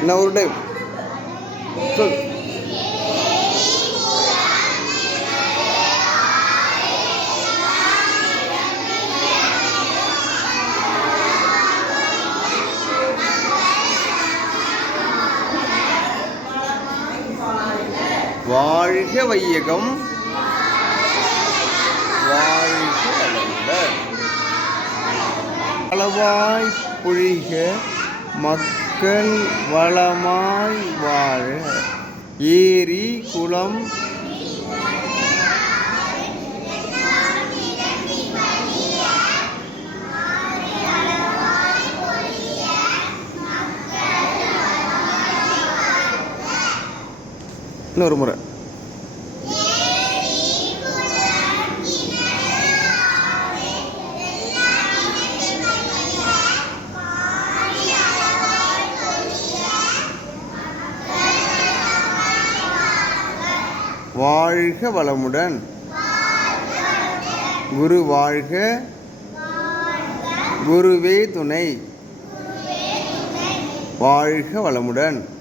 என்ன ஒரு டைம் சொல் வாழ்க வையகம் வாழ்க வளமுடன் அளவாய் பொழிக மக்கள் வளமாய் வாழ. ஏரி குளம் இன்னொரு முறை. வாழ்க வளமுடன். குரு வாழ்க. குருவே துணை. வாழ்க வளமுடன்.